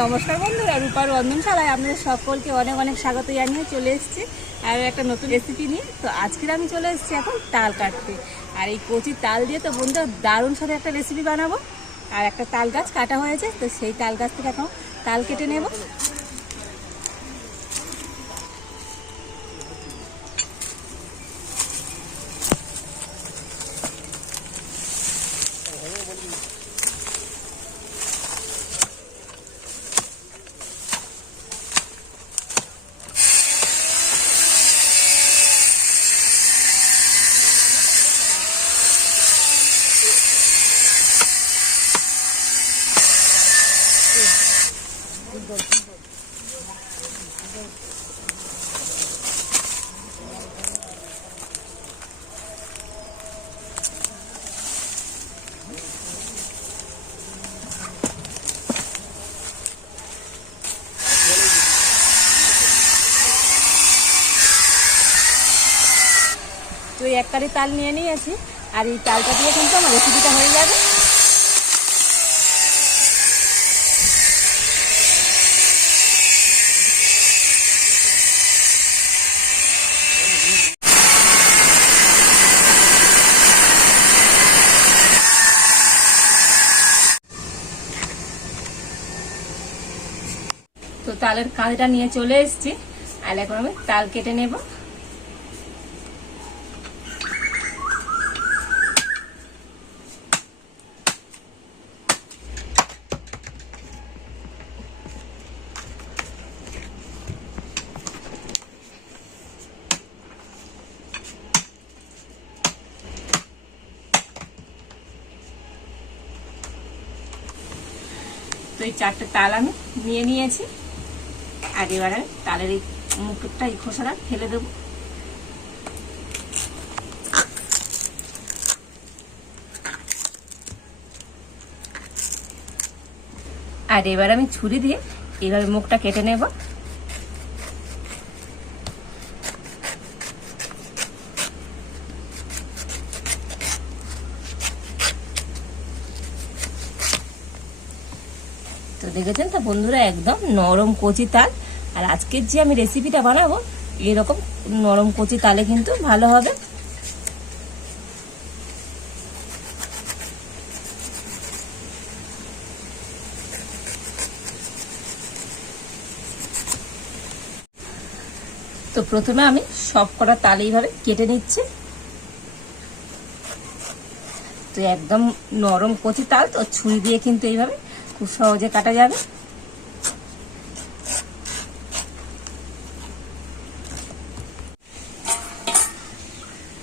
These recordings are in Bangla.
নমস্কার বন্ধুরা, রূপার রন্ধনশালায় আপনাদের সকলকে অনেক অনেক স্বাগত জানিয়ে চলে এসেছি আর একটা নতুন রেসিপি নিয়ে। তো আজকের আমি চলে এসেছি এখন তাল কাটতে। আর এই কচি তাল দিয়ে তো বন্ধুরা দারুণ সাথে একটা রেসিপি বানাবো। আর একটা তাল গাছ কাটা হয়েছে, তো সেই তাল গাছ থেকে এখন তাল কেটে নেব। তো এক কারি তাল নিয়ে নিয়েছি, আর এই তালটা দিয়ে কিন্তু আমার রেসিপিটা হয়ে যাবে। তো তালের কাঁধটা নিয়ে চলে এসেছি, আর এখন আমি তাল কেটে নেব। তো এই চারটে তাল আমি নিয়ে নিয়েছি। আর এবার আমি তালের এই মুখটা এই খোসাটা ফেলে দেবো। আর এবার আমি ছুরি দিয়ে এইভাবে মুখটা কেটে নেব। দেখেছেন? তো বন্ধুরা, একদম নরম কচি তাল। আর আজকের যে আমি রেসিপিটা বানাবো, এরকম নরম কচি তালে কিন্তু ভালো হবে। তো প্রথমে আমি সব কটা তাল এইভাবে কেটে নিচ্ছি। তো একদম নরম কচি তাল, তো ছুরি দিয়ে কিন্তু এইভাবে খুব সহজে কাটা যাবে।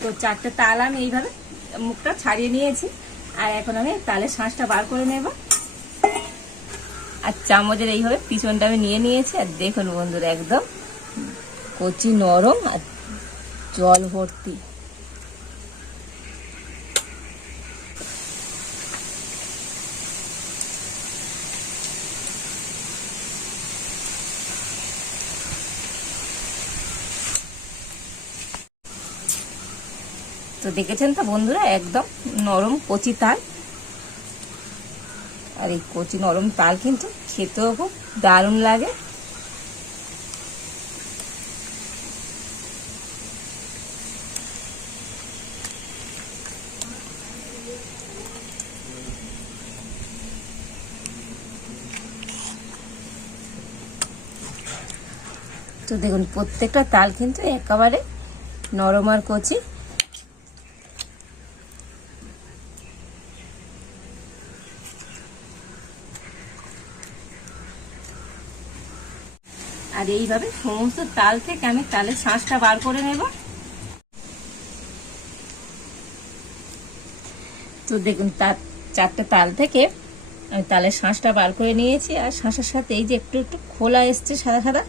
তো চারটে তাল আমি এইভাবে মুখটা ছাড়িয়ে নিয়েছি। আর এখন আমি তালের শাঁসটা বার করে নেব। আর চামচের এইভাবে পিছনটা আমি নিয়ে নিয়েছি। আর দেখুন বন্ধুরা, একদম কচি নরম আর জল ভর্তি। তো দেখেছেন তো বন্ধুরা, একদম নরম কচি তাল। আর এই কচি নরম তাল কিন্তু খেতেও খুব দারুণ লাগে। তো দেখুন, প্রত্যেকটা তাল কিন্তু একেবারে নরম আর কচি। আর এইভাবে সমস্ত তাল থেকে আমি তালের শাঁসটা বার করে নেব। তো দেখুন, তার চারটে তাল থেকে আমি তালের শাঁসটা বার করে নিয়েছি আর শাঁসের সাথে এই যে একটু একটু খোলা এসছে সাদা সাদা,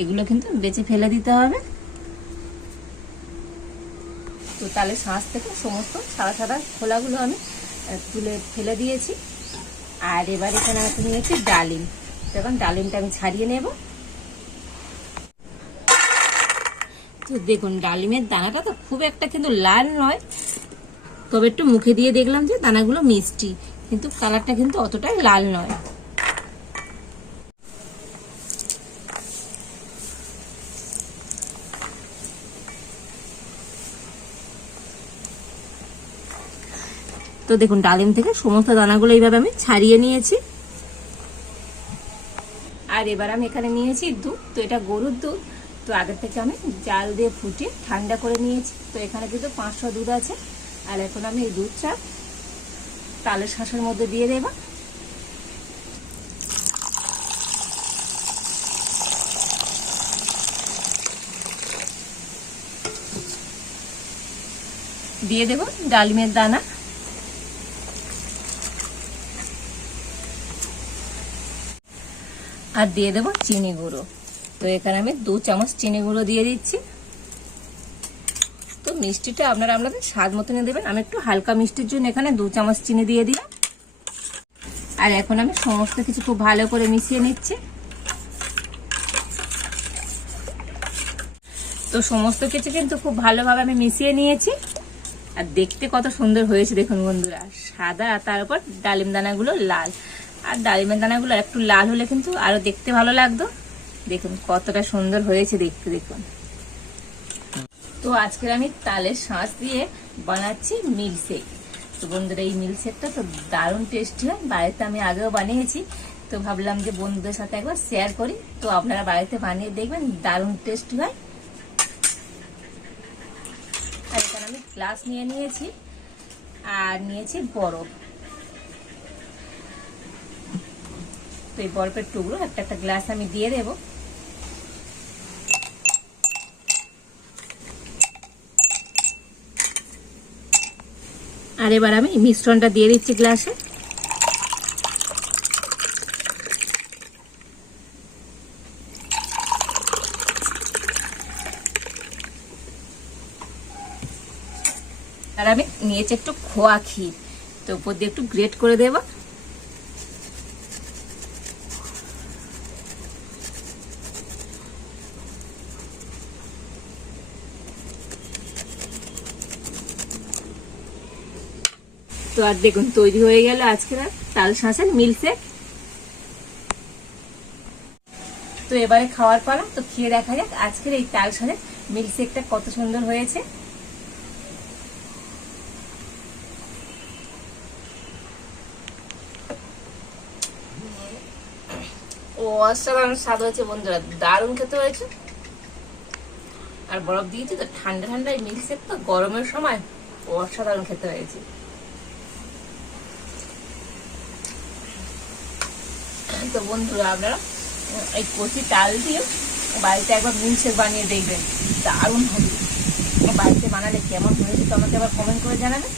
এগুলো কিন্তু বেঁচে ফেলে দিতে হবে। তো তালের শাঁস থেকে সমস্ত সাদা সাদা খোলাগুলো আমি তুলে ফেলে দিয়েছি। আর এবার এখানে আমি নিয়েছি ডালিম। এখন ডালিমটা আমি ছাড়িয়ে নেব। দেখুন, ডালিমের দানাটা তো খুব একটা কিন্তু লাল নয়। তবে একটু মুখে দিয়ে দেখলাম যে দানাগুলো মিষ্টি, কিন্তু কালারটা কিন্তু অতটাই লাল নয়। তো দেখুন, ডালিম থেকে সমস্ত দানাগুলো এইভাবে আমি ছাড়িয়ে নিয়েছি। আর এবার আমি এখানে নিয়েছি দুধ, তো এটা গরুর দুধ। তো আগের থেকে আমি জাল দিয়ে ফুটিয়ে ঠান্ডা করে নিয়েছি। তো এখানে কিন্তু পাঁচশো দুধ আছে। আর এখন আমি এই দুধটা তালের শাঁসের মধ্যে দিয়ে দেবো। দিয়ে দেব ডালিমের দানা। আর দিয়ে দেব চিনি গুঁড়ো। তো এখানে আমি দু চামচ চিনি গুঁড়ো দিয়ে দিচ্ছি। তো মিষ্টিটা আপনারা আপনাদের স্বাদ মতনই দেবেন। আমি একটু হালকা মিষ্টির জন্য এখানে দু চামচ চিনি দিয়ে দিলাম। আর এখন আমি সমস্ত কিছু খুব ভালো করে মিশিয়ে নিচ্ছি। তো সমস্ত কিছু কিন্তু খুব ভালোভাবে আমি মিশিয়ে নিয়েছি। আর দেখতে কত সুন্দর হয়েছে দেখুন বন্ধুরা। সাদা আর তার উপর ডালিম দানাগুলো লাল। আর ডালিমের দানাগুলো একটু লাল হলে কিন্তু আরও দেখতে ভালো লাগতো। দেখুন, কতটা সুন্দর হয়েছে দেখতে, দেখুন। তো আজকের আমি তালের শাঁস দিয়ে বানাচ্ছি মিল্কশেক তো বন্ধুরা, এই মিল্কশেকটা তো দারুণ টেস্টি হয়। বাড়িতে আমি আগেও বানিয়েছি। তো ভাবলাম যে বন্ধুদের সাথে একবার শেয়ার করি। তো আপনারা বাড়িতে বানিয়ে দেখবেন, দারুণ টেস্টি হয়। আর এখানে আমি গ্লাস নিয়ে নিয়েছি। আর নিয়েছি বরফ। তো এই বরফের টুকরো একটা একটা গ্লাস আমি দিয়ে দেবো। আর এবার আমি মিশ্রণটা দিয়ে দিচ্ছি গ্লাসে। আর আমি নিয়েছি একটু খোয়া ক্ষীর, তো উপর দিয়ে একটু গ্রেট করে দেবো। তো আর দেখুন, তৈরি হয়ে গেল আজকের তাল শাঁসের মিল্কশেক তো এবারে খাওয়ার পালা, তো খেয়ে দেখা যাক আজকের এই তাল শাঁসের মিল্কশেকটা কত সুন্দর হয়েছে। অসাধারণ স্বাদ হয়েছে বন্ধুরা, দারুণ খেতে হয়েছে। আর বরফ দিয়েছি তো ঠান্ডা ঠান্ডা এই মিল্কশেক তো গরমের সময় অসাধারণ খেতে হয়েছে। তো বন্ধুরা আপনারা, এই কচি তাল দিয়ে বাড়িতে একবার মিল্কশেক বানিয়ে দেখবেন, দারুণ হবে। বাড়িতে বানালে কেমন হয়েছে তো আমাকে আবার কমেন্ট করে জানাবেন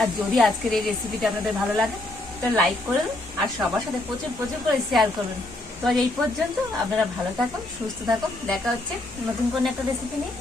আর যদি আজকের এই রেসিপিটা আপনাদের ভালো লাগে, তো লাইক করবেন আর সবার সাথে প্রচুর প্রচুর করে শেয়ার করবেন তো এই পর্যন্ত, আপনারা ভালো থাকুন, সুস্থ থাকুন, দেখা হচ্ছে নতুন কোনো একটা রেসিপি নিয়ে।